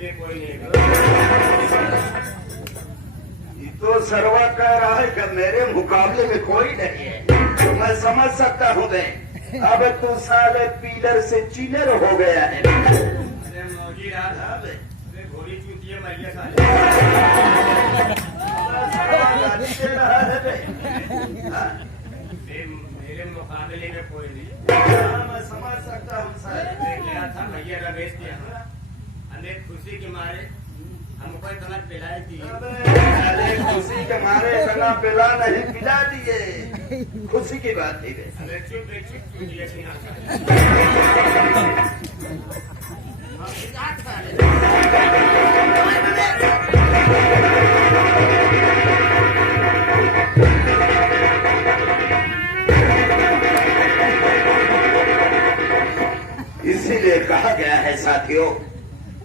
में कोई नहीं। तो सरवा कह रहा है कि मेरे मुकाबले में कोई नहीं है। मैं समझ सकता हूँ बे, अब तू साले पीलर से चीलर हो गया है। अरे मौजी रात अरे घोड़ी चूतिए मैया साले मेरे मुकाबले में कोई नहीं। मैं समझ सकता हूँ सर। गया था भैया रमेश के यहाँ, हमें खुशी के मारे हमको इतना पिलाई थी। अरे खुशी के मारे इतना पिला नहीं पिला दिए, खुशी की बात थी। अरे चुप चूतिए इसीलिए कहा गया है साथियों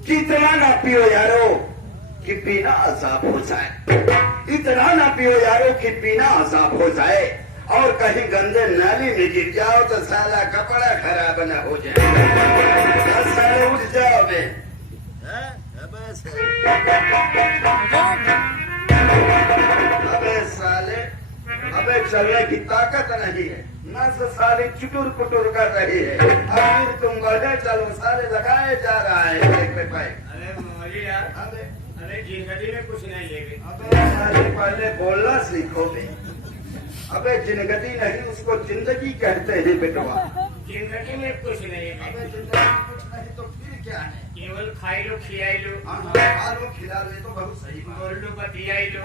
कि इतना ना पियो यारो कि पीना असाब हो जाए, इतना ना पियो यारो कि पीना असाब हो जाए, और कहीं गंदे नाली में गिर जाओ तो साला कपड़ा खराब न हो जाए। साले उठ जाओ बे। अबे साले, अबे चलने की ताकत नहीं है, नस साले चुटुर पुटुर कर रही है। अभी तुम बढ़े चलो, साले लगाए जा रहा है एक पे पैक। अरे मौजी यार, अरे जिंदगी में कुछ नहीं लेंगे। अबे साले पहले बोलना सीखो बे। अबे जिंदगी नहीं, उसको जिंदगी कहते हैं बेटवा। जिंदगी में कुछ नहीं है। अबे जिंदगी में कुछ नहीं तो फिर क्या है? केवल खाई लो खिलाई लो, खा लो खिला लो, तो बहुत सही बात। बोल लो बतियाई लो,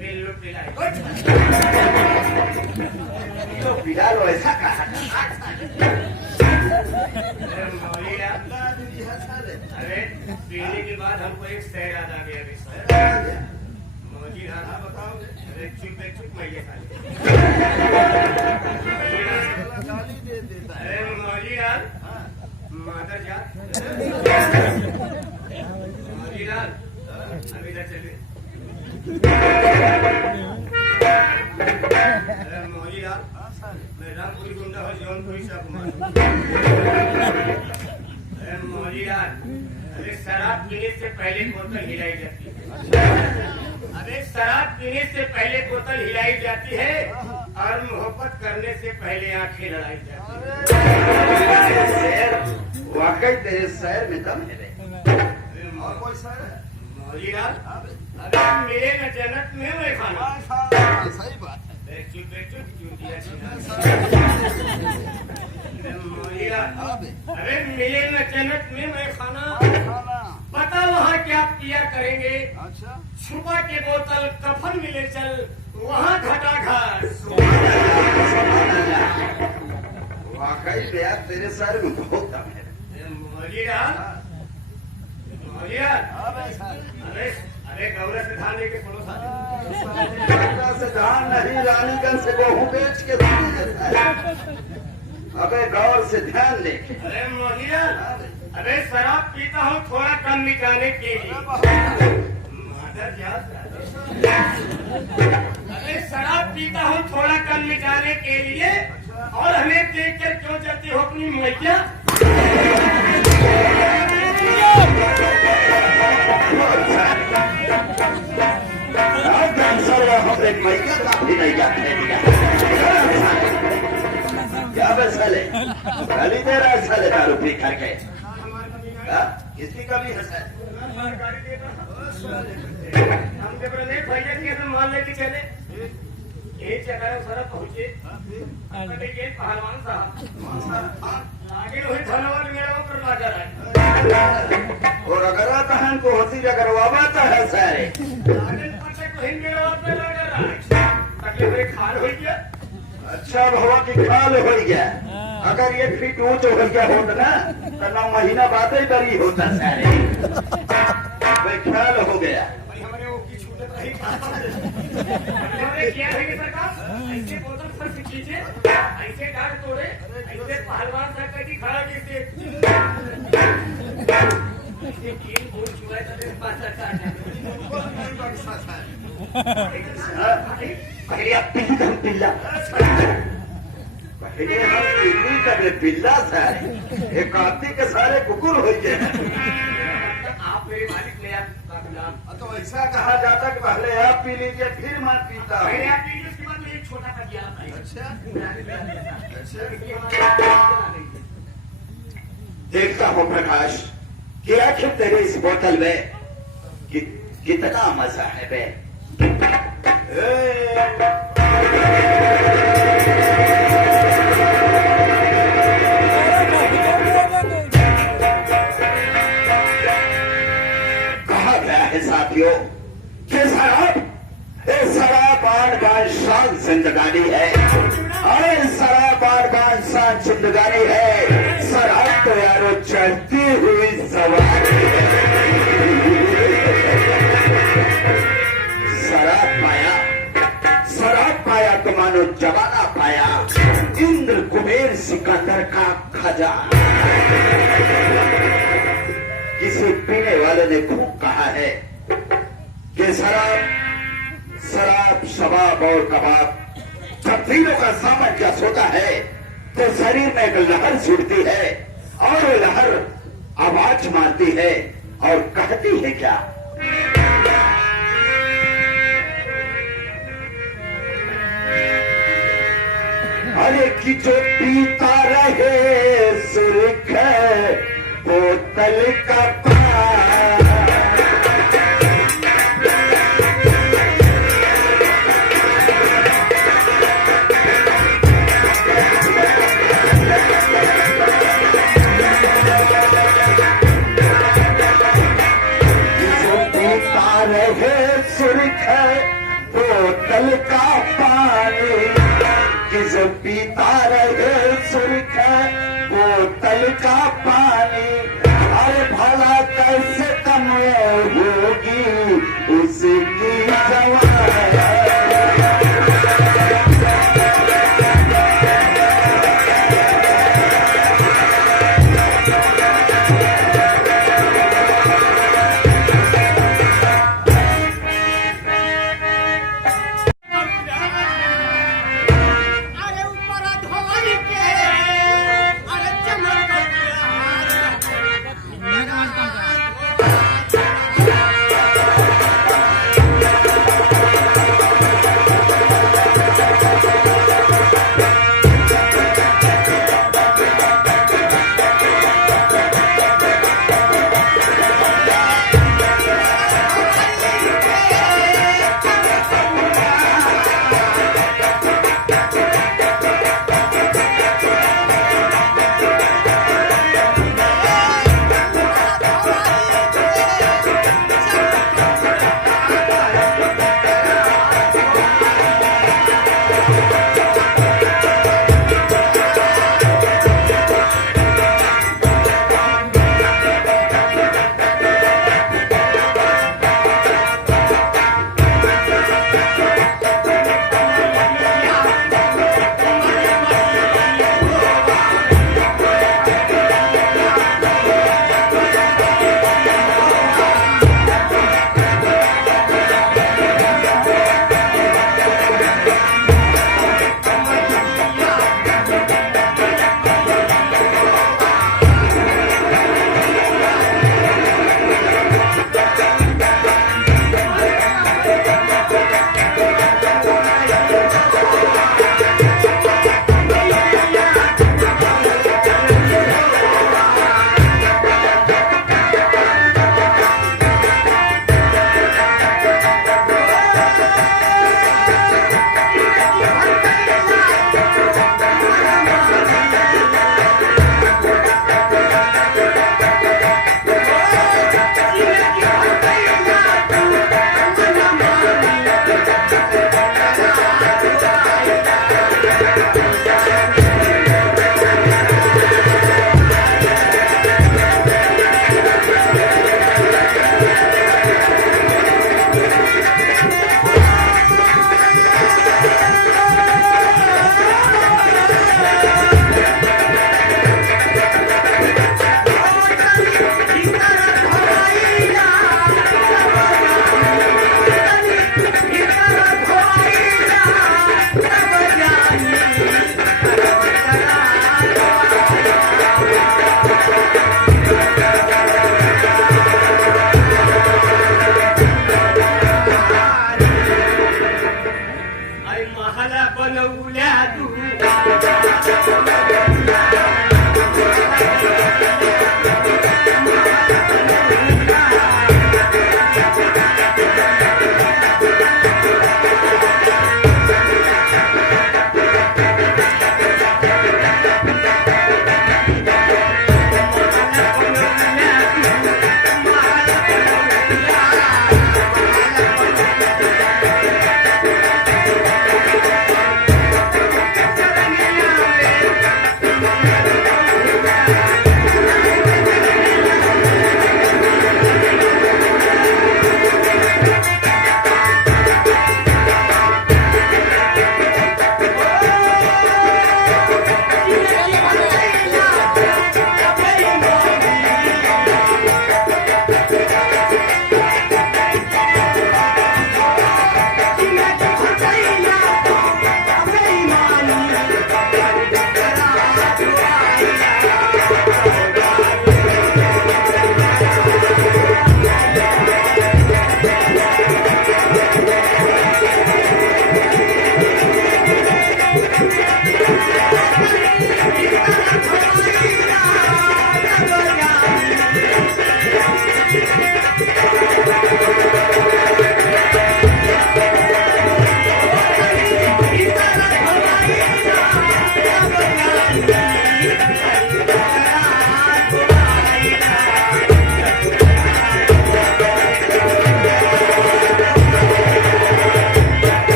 मिल लो पिलाई तो पिला लो, ऐसा कहा। अरे मौली यार, अरे पीने के बाद हमको एक शेर याद आ गया। मौजी यार बताओ। अरे चुप मैया साले। अरे मौजी यार, मादर जात मौजी यार, अब इधर चलिए। अरे मौजी यार, मैं रामपुरी गुंडा हो जौनपुरी साहब। अरे मौजी यार, अरे शराब पीने से पहले बोतल हिलाई जाती है। अरे शराब पीने से पहले बोतल हिलाई जाती है, और मोहब्बत करने से पहले आंखें लड़ाई जाती है। वाकई तेरे शहर में दम है। और कोई शहर है मौजी यार? अरे मेरे न जन्नत में मैं खाना। सही बात है। चुप चूतिया मौजी यार, अरे मेरे न जन्नत में मैं खाना। पता वहाँ क्या किया करेंगे? अच्छा, छुपा के बोतल कफन मिले चल, वहाँ घटा घाट। वाकई यार तेरे शहर में बहुत दम है। मौजी यार, अरे गौरव से धान लेके छोड़ो साले। से धान नहीं, रानीगंज से गेहूं बेच के धान देता है। अबे गौर से ध्यान ले। अरे मौजी यार, अरे शराब पीता हूँ थोड़ा कम मिटाने के लिए। मादर जात, अरे शराब पीता हूँ थोड़ा कम मिटाने के लिए, और हमें देख कर क्यों जलती हो अपनी मैया? क्या बस साले गाली दे रहा है साले दारू पी करके? किसकी कमी है सर? हम जब भैया जी मान लेके चले एक जगह सर पहुंचे, पहलवान साहब आगे वही धन्यवाद मेरा ऊपर लगा रहा है। और अगर बहन को होती जगरवाता है सारे मेरा ऊपर लगा रहा है। खाल हो गया। अच्छा भवा की खाल हो गया। अगर ये फिट ऊंच हो गया होता ना तो 9 महीना बाद ही बरी होता सारे। भाई ख्याल हो गया। हमारे वो की छूट रही क्या है सरकार? ऐसे बोतल सर से खींचे, ऐसे गाड़ तोड़े, ऐसे पहलवान सर की खड़ा कीजिए। ऐसे तीन बोल चुका है तो पास पहले ये हम दिल्ली का जो बिल्ला सारे ये कार्तिक के सारे कुकुर हो गए आप मेरे मालिक ने आप तो ऐसा कहा जाता कि पहले आप पी लीजिए फिर मैं पीता पहले आप पीजिए उसके बाद मैं एक छोटा कर दिया देखता हूँ प्रकाश कि आखिर तेरे इस बोतल में कितना मजा है बे कहा गया है साथियों कि शराब बार शान जिंदगानी है और शराब बार शान जिंदगानी है शराब तो यारो चलती हुई सवारी शराब पाया तो मानो जमाना पाया इंद्र कुबेर सिकंदर का खजाना किसी पीने वाले ने खूब कहा है कि शराब शबाब और कबाब जब तीनों का सामंजस्य होता है तो शरीर में एक लहर छूटती है और वो लहर आवाज मारती है और कहती है क्या अरे कि जो पीता रहे सुर्ख बोतल का बोतल का पानी किस पीता रहे सुर्ख बोतल का पानी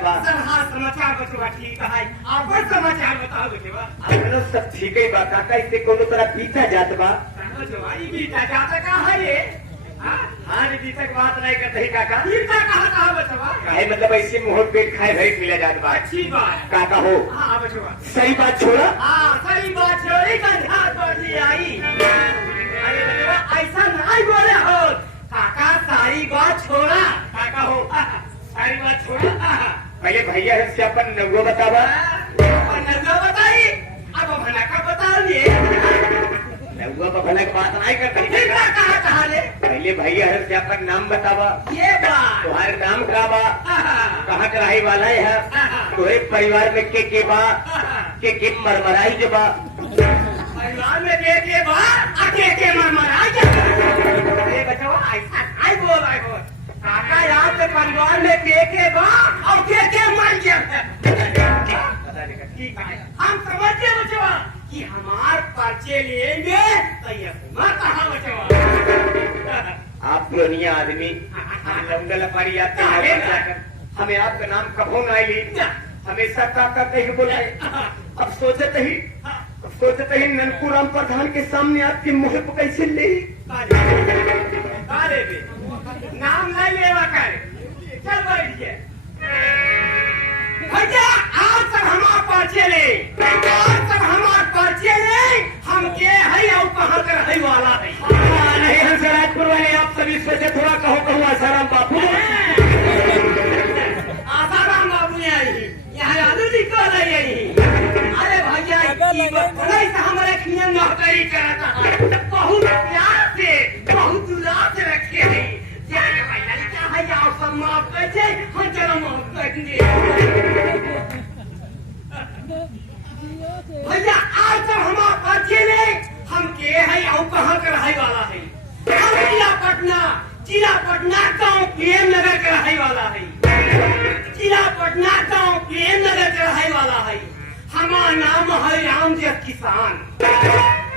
बा? सब हाल समाचार बचवा ठीक है। आपन समाचार बताओ बचवा। अपनो सब ठीक ही बा काका, इससे कोनो तरह पीछा जात बा? बचवा ई बीता जाता का है रे? हाँ रे बीता की बात नहीं करते काका। बीता कहा बचवा? काहे मतलब ऐसे मुंह पेट खाए भरी मिला जात बा? अच्छी बात काका हो हाँ बचवा। सही बात छोड़ा। हाँ सही बात छोड़ी का ध्यान बढ़ी आई। अरे बचवा ऐसा नहीं बोले हो काका, सारी बात छोड़ा काका हो, सारी बात छोड़ा। पहले भैया से अपन नगो बतावा। नगो बताई अब भला का बता लिए नगो तो भला की बात नहीं करते। कहा रे पहले भैया से अपन नाम बतावा। ये बात तुम्हारे नाम का बा? कहाँ का रही वाला है? तुम्हारे परिवार में के बा? के मरमराई जो बा? परिवार में के बा के मरमराई जा। अरे बचाओ ऐसा नहीं बोल रहा है काका, यहाँ पे परिवार में के बा और के मर गया। ठीक है हम समझते बचवा कि हमार पर्चे लेंगे तो ये मत कहा बचवा। आप पुरानिया आदमी हम लंगल पारी आते हैं, हमें आपका नाम कभो ना ली, हमेशा काका कहीं बोले। अब सोचते ही ननकू राम प्रधान के सामने आपके मुँह पे कैसे ले? नाम नहीं लेवा कर, चल बैठिए भैया। आज तक हमारे पर्चे ले, आज तक हमारे पर्चे ले, हम के है और कहाँ कर है वाला है। नहीं हम राजपुर वाले, आप सभी से थोड़ा कहो आसाराम बापू। आसाराम बाबू यहाँ आलू निकल रही। अरे भैया हमारे खियन नौकरी करता है, बहुत प्यार से बहुत दुलार से रखे है। क्या है आप सब माफ कर हम चलो माफ करेंगे। भैया आज तक हमारे पर्चे ले, हम के है और कहाँ कर रहे वाला है। जिला पटना गाँव प्रेम नगर का रहे वाला है। जिला पटना गाँव प्रेम नगर का रहे वाला है। हमारा नाम है राम जी किसान,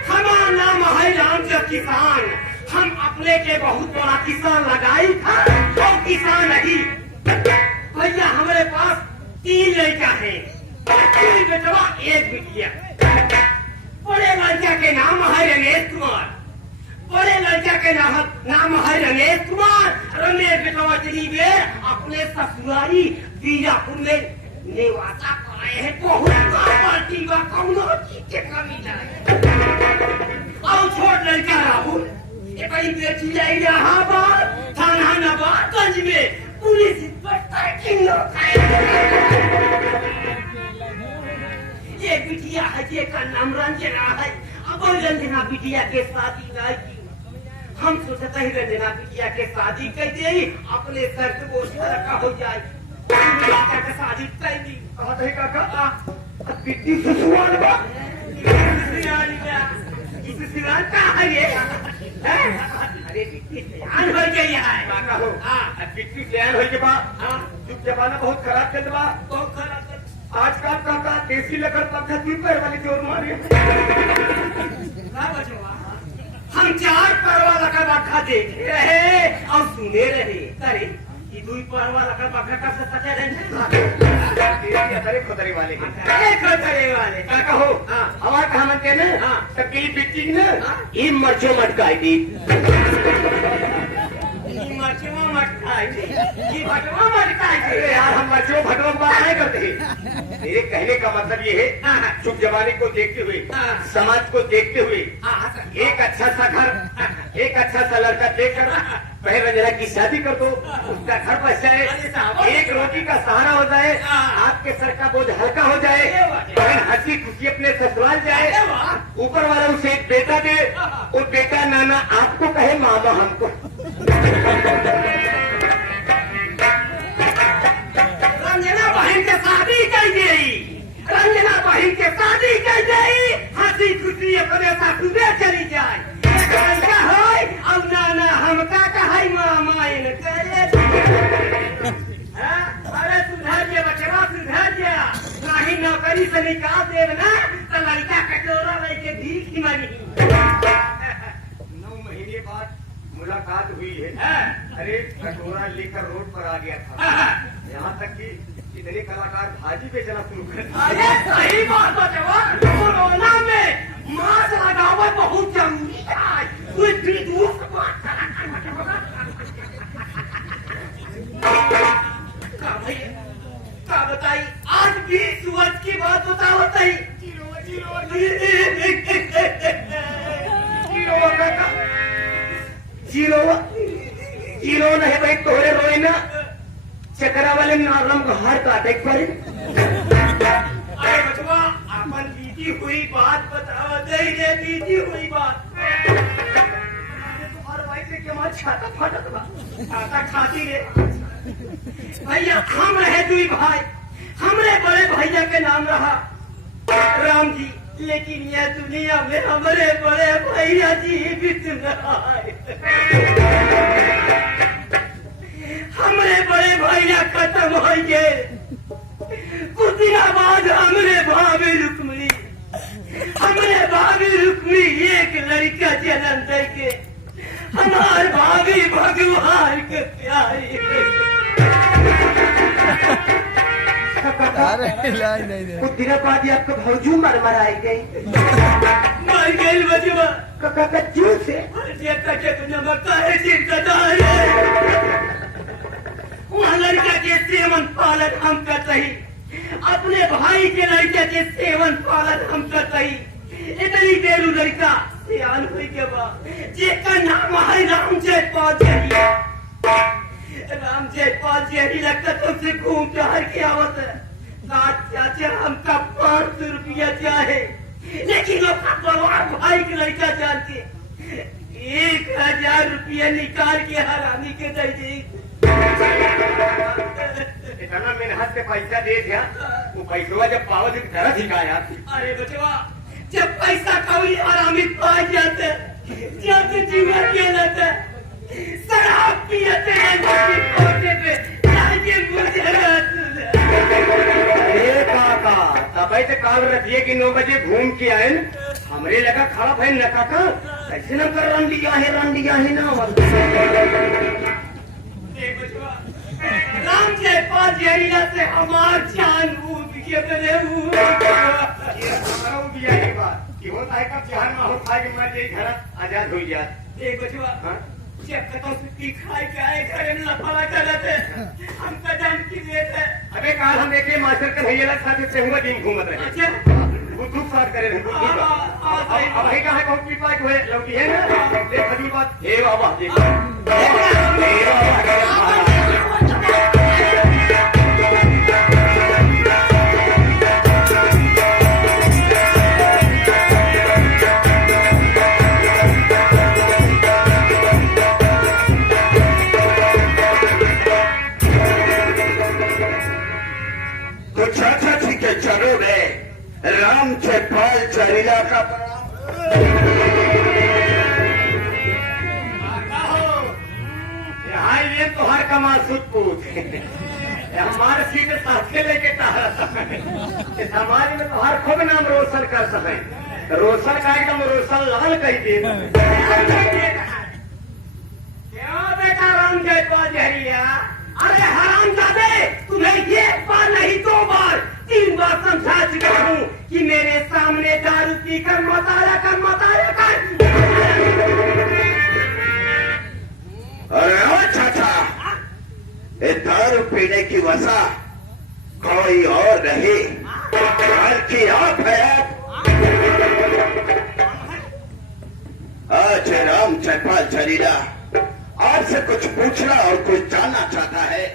हमारा नाम है राम जी किसान। हम अपने के बहुत बड़ा किसान लगाई था और किसान नहीं। भैया हमारे पास 3 लड़का है, 3 बेटवा 1 बिटिया। बड़े लड़का के नाम है रमेश कुमार, बड़े लड़का के नाम है रमेश कुमार। रमेश बेटवा चली गए अपने ससुरारी बीजापुर में निवासा पाए हैं। बहुत पार्टी का कौनो चीज के कमी नहीं। और छोट लड़का राहुल बेटी इलाहाबाद थाना नवाबगंज में पुलिस इंस्पेक्टर की नौकरी। ये बिटिया है का नाम रंजना है। अब रंजना बिटिया के शादी नहीं की, हम सोचते ही रंजना बिटिया के शादी कर दे, अपने सर को का हो जाए। शादी कर दी काका बिट्टी ससुराल बा ससुराल का है ये। अरे बिट्टी सयान हो गई है काका हो। बिट्टी सयान हो के बाद युग जमाना बहुत खराब चल बा, बहुत खराब। आजकल काका देसी लकड़ पंखा 3 पैर वाली जोर मारे। हम 4 पैर वाला लकड़ पंखा देखे रहे और सुने रहे। करे 2 पैर वाला लकड़ पंखा कब से सचा खोतरे वाले काका हो। हमारे कहा मनते ना तकली बिट्टी ना ये मर्चो मटकाई दी, मर्चो मटकाई दी, भटवा मटकाई दी। यार हम मर्चो भटवा बात नहीं करते। मेरे कहने का मतलब ये है शुभ जमाने को देखते हुए, समाज को देखते हुए, एक अच्छा सा घर, एक अच्छा सा लड़का देखकर पहले रंजना की शादी कर दो, उसका घर बच जाए, एक रोटी का सहारा हो जाए, आपके सर का बोझ हल्का हो जाए, बहन हंसी खुशी अपने ससुराल जाए, ऊपर वाला उसे एक बेटा दे, और बेटा नाना आपको कहे मामा हमको। रंजना बहन के शादी कर गई, रंजना बहन के शादी कर गई, हंसी खुशी अपने ससुराल चली जाए। अब नाना हमका कहाई मामा इन करे। अरे सुधर गया बचवा, सुधर गया। नहीं नौकरी से निकाल देव ना तो लड़का कटोरा लेके भीख ही मांगी। 9 महीने बाद मुलाकात हुई है। अरे कटोरा लेकर रोड पर आ गया था, यहाँ तक कि इतने कलाकार भाजी बेचना शुरू कर दिए। अरे सही बात है जवान, कोरोना में मास्क लगावे बहुत जरूरी है। कोई भी दूर से बात का भैया का बताई, आज भी सूरज की बात बताओ बताई। जीरो नहीं भाई, तोरे रोए ना चकरा वाले नालम का हार काटे पड़े। अरे बचवा, अपन बीती हुई बात बताओ दे रे, बीती हुई बात। तुम्हारे भाई से क्या मार छाता फाटत बा, छाता खाती रे। भैया हम रहे दुई भाई, हमरे बड़े भैया के नाम रहा राम जी, लेकिन यह दुनिया में हमारे बड़े भैया जी बीत रहा है। हमरे बड़े भैया खत्म हो गए। कुछ दिन बाद हमरे भाभी रुक्मिणी एक लड़का जन्म दे के हमार भाभी भगवान के प्यारी। नहीं कुछ दिनों बाद आपको भौजू मर आई गई। मर गई बचवा कच्चू से देखा के तुझे मरता है जिरकदार। वहाँ लड़का के सेवन पालन हम करते ही, अपने भाई के लड़के के सेवन पालन हम करते ही। इतनी देर लड़का सियान हुई के बाद जेका नाम है राम जयपाल जहरीला। राम जयपाल जहरीला कदम से घूम टहर के आवत है। चाचा हमका 500 रुपया चाहे, लेकिन अपना परिवार भाई के लड़का जान के 1000 रुपया निकाल के हरामी के दे दी। इतना मेहनत से पैसा दे दिया, वो पैसा जब पाव जब तरह सिखाया। अरे बचवा, जब पैसा कौड़ी हरामी पा जाते जाते जीवा के लेते शराब पियते हैं पे जाके मुझे। अरे काका, तब से काल रखिए कि 9 बजे घूम के आए। हमरे लगा खड़ा भाई न काका, कैसे न कर रंडिया है ना। राम जयपाल जहरीला से हमार जान उब के बने होता है कब जहर में हो खाए मैं घर आजाद हो गया। एक बचवा जब तक सुट्टी खाए के आए घर में लफड़ा कर रहे हम कदम की लेते। अबे काल हम एक मास्टर के भैया लग साथ से हुआ दिन घूमत रहे। अच्छा बुद्धू साथ करे अब है कहा बहुत की पाई हुए लौटी है ना। देख खड़ी बात हे बाबा तो चाचा जी के चलो रे राम जयपाल जहरीला का यहाँ ये तोहर कमाल सुध पूछ हमारे सीट साथ लेके समाज में तोहर खूब नाम रोशन कर सके। रोशन का एकदम रोशन लाल कही दे। क्या बेटा राम जयपाल जहरीला, अरे हरामजादे, तुम्हें एक बार नहीं 2 बार 3 बार समझा चुका हूँ कि मेरे सामने दारू पी कर मताया कर। अरे ओ चाचा, ये दारू पीने की वजह कोई और नहीं बल्कि आप है। आज राम जयपाल जहरीला आपसे कुछ पूछना और कुछ जानना चाहता है।